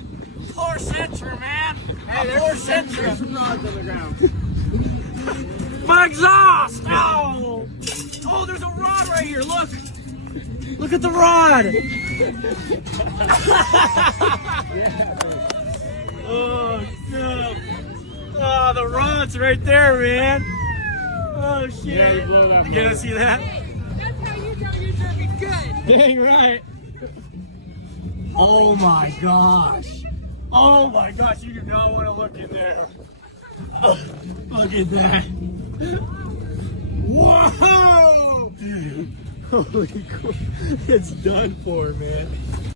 Poor Centra, man. Hey, Poor there's Centra. some rods on the ground. My exhaust! Oh! Oh, there's a rod right here. Look! Look at the rod! Oh, no. Oh, the rod's right there, man. Oh, shit. Yeah, you blow that. You gonna see that? That's how you know you're gonna be good. Dang right. Oh my gosh. Oh my gosh, you do not want to look in there. Look at that. Whoa! Holy crap. It's done for, man.